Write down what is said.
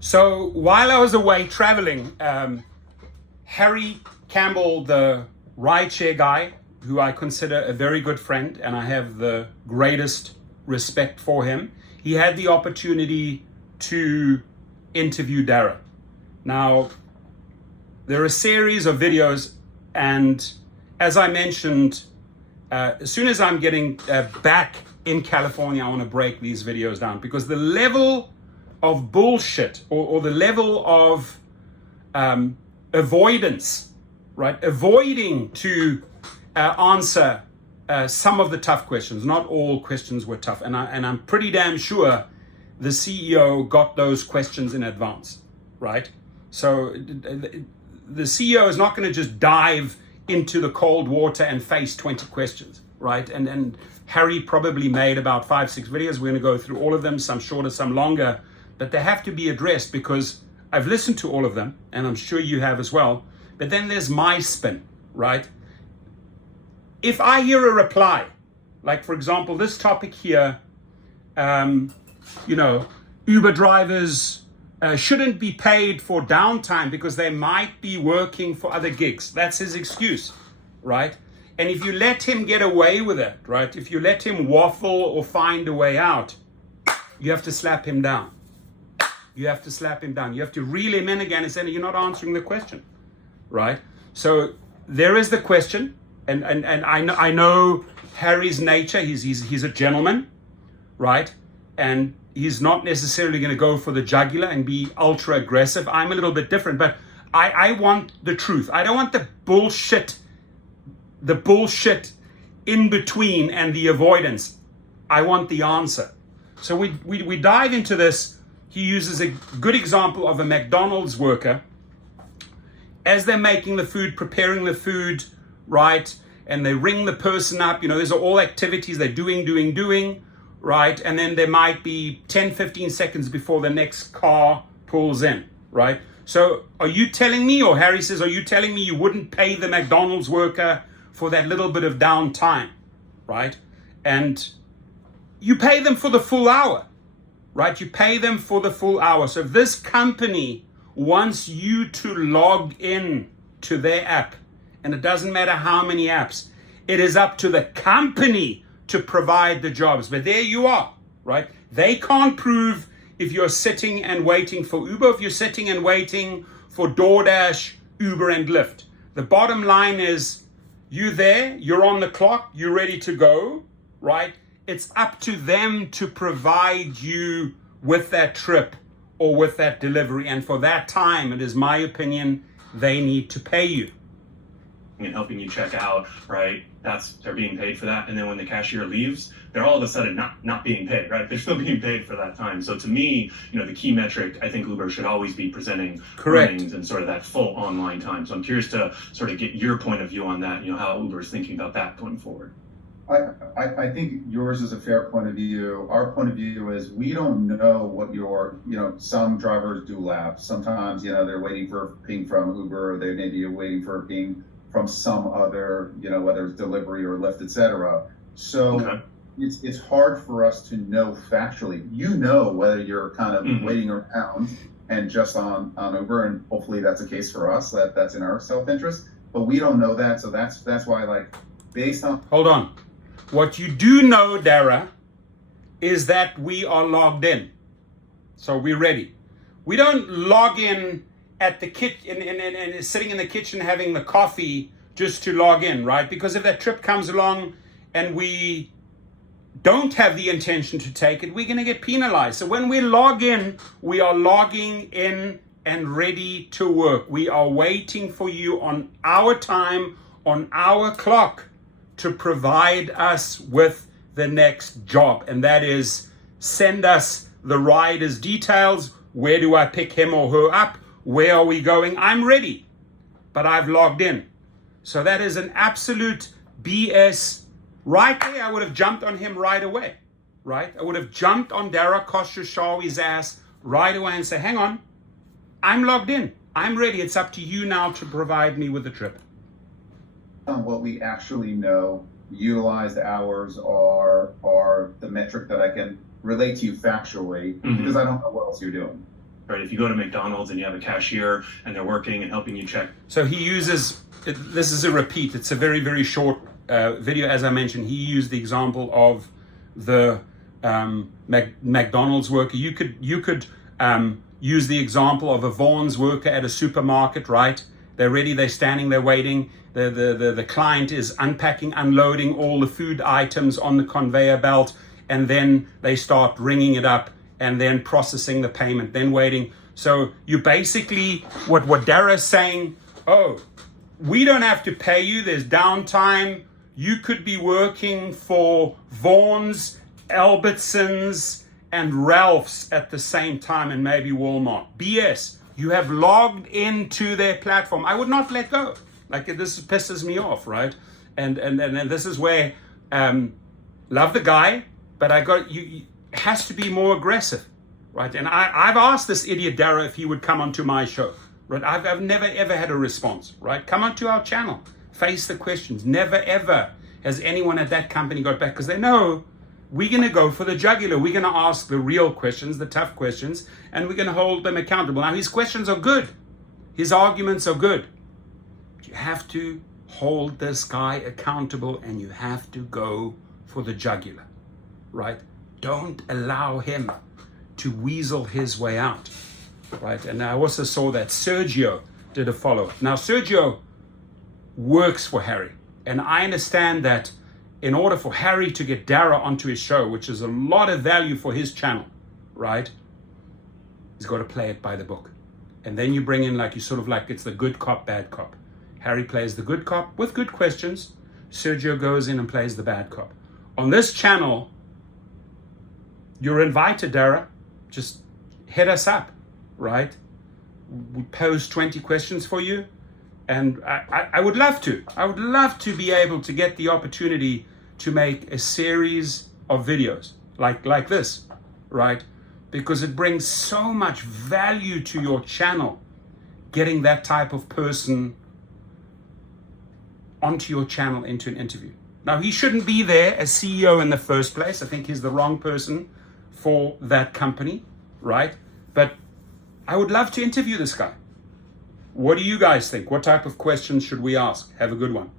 So while I was away traveling, Harry Campbell, the rideshare guy, who I consider a very good friend, and I have the greatest respect for him, he had the opportunity to interview Dara. Now, there are a series of videos, and as I mentioned, as soon as I'm getting back in California, I want to break these videos down, because the level of bullshit or the level of avoidance, right? Avoiding to answer some of the tough questions. Not all questions were tough, and I'm pretty damn sure the CEO got those questions in advance, right? So the CEO is not going to just dive into the cold water and face 20 questions, right? And Harry probably made about 5-6 videos. We're going to go through all of them, some shorter, some longer, but they have to be addressed because I've listened to all of them, and I'm sure you have as well. But then there's my spin, right? If I hear a reply, like for example, this topic here, Uber drivers shouldn't be paid for downtime because they might be working for other gigs. That's his excuse, right? And if you let him get away with it, right? If you let him waffle or find a way out, you have to slap him down. You have to slap him down. You have to reel him in again and say, you're not answering the question, right? So there is the question, and I know Harry's nature. He's a gentleman, right? And he's not necessarily going to go for the jugular and be ultra aggressive. I'm a little bit different, but I want the truth. I don't want the bullshit in between and the avoidance. I want the answer. So we dive into this. He uses a good example of a McDonald's worker as they're making the food, preparing the food, right? And they ring the person up. These are all activities they're doing, right? And then there might be 10, 15 seconds before the next car pulls in, right? So are you telling me, or Harry says, are you telling me you wouldn't pay the McDonald's worker for that little bit of downtime, right? And you pay them for the full hour, right? You pay them for the full hour. So if this company wants you to log in to their app, and it doesn't matter how many apps, it is up to the company to provide the jobs. But there you are, right? They can't prove if you're sitting and waiting for Uber, if you're sitting and waiting for DoorDash, Uber, and Lyft. The bottom line is, you there, you're on the clock, you're ready to go, right? It's up to them to provide you with that trip or with that delivery. And for that time, it is my opinion, they need to pay you. And helping you check out, right? They're being paid for that. And then when the cashier leaves, they're all of a sudden not being paid, right? They're still being paid for that time. So to me, the key metric, I think Uber should always be presenting earnings and sort of that full online time. So I'm curious to sort of get your point of view on that, how Uber is thinking about that going forward. I think yours is a fair point of view. Our point of view is we don't know what some drivers do laps. Sometimes, they're waiting for a ping from Uber, or they may be waiting for a ping from some other, whether it's delivery or Lyft, etc. So it's hard for us to know factually. Whether you're kind of waiting around and just on Uber, and hopefully that's the case for us. That's in our self-interest, but we don't know that. So that's why, based on. Hold on. What you do know, Dara, is that we are logged in. So we're ready. We don't log in at the kitchen and sitting in the kitchen having the coffee just to log in, right? Because if that trip comes along and we don't have the intention to take it, we're going to get penalized. So when we log in, we are logging in and ready to work. We are waiting for you on our time, on our clock, to provide us with the next job. And that is, send us the rider's details. Where do I pick him or her up? Where are we going? I'm ready, but I've logged in. So that is an absolute BS. Right there, I would have jumped on him right away, right? I would have jumped on Dara Khosrowshahi's ass right away and say, hang on, I'm logged in. I'm ready. It's up to you now to provide me with the trip. What we actually know, utilized hours are the metric that I can relate to you factually, because I don't know what else you're doing. right? If you go to McDonald's and you have a cashier and they're working and helping you check. So he uses, this is a repeat, it's a very, very short video. As I mentioned, he used the example of the McDonald's worker. You could use the example of a Vaughn's worker at a supermarket, right? They're ready, they're standing, they're waiting. The client is unpacking, unloading all the food items on the conveyor belt, and then they start ringing it up and then processing the payment, then waiting. So you basically, what Dara's saying, oh, we don't have to pay you, there's downtime. You could be working for Vaughn's, Albertsons, and Ralph's at the same time, and maybe Walmart. BS. You have logged into their platform. I would not let go. Like, this pisses me off, right? And this is where, love the guy, but it has to be more aggressive, right? And I've asked this idiot Dara if he would come onto my show, right? I've never ever had a response, right? Come onto our channel, face the questions. Never ever has anyone at that company got back, because they know we're going to go for the jugular. We're going to ask the real questions, the tough questions, and we're going to hold them accountable. Now, his questions are good. His arguments are good. You have to hold this guy accountable, and you have to go for the jugular, right? Don't allow him to weasel his way out, right? And I also saw that Sergio did a follow-up. Now, Sergio works for Harry, and I understand that in order for Harry to get Dara onto his show, which is a lot of value for his channel, right? He's got to play it by the book. And then you bring in it's the good cop, bad cop. Harry plays the good cop with good questions. Sergio goes in and plays the bad cop. On this channel, you're invited, Dara. Just hit us up, right? We pose 20 questions for you. And I would love to. I would love to be able to get the opportunity to make a series of videos like this, right? Because it brings so much value to your channel, getting that type of person onto your channel into an interview. Now, he shouldn't be there as CEO in the first place. I think he's the wrong person for that company, right? But I would love to interview this guy. What do you guys think? What type of questions should we ask? Have a good one.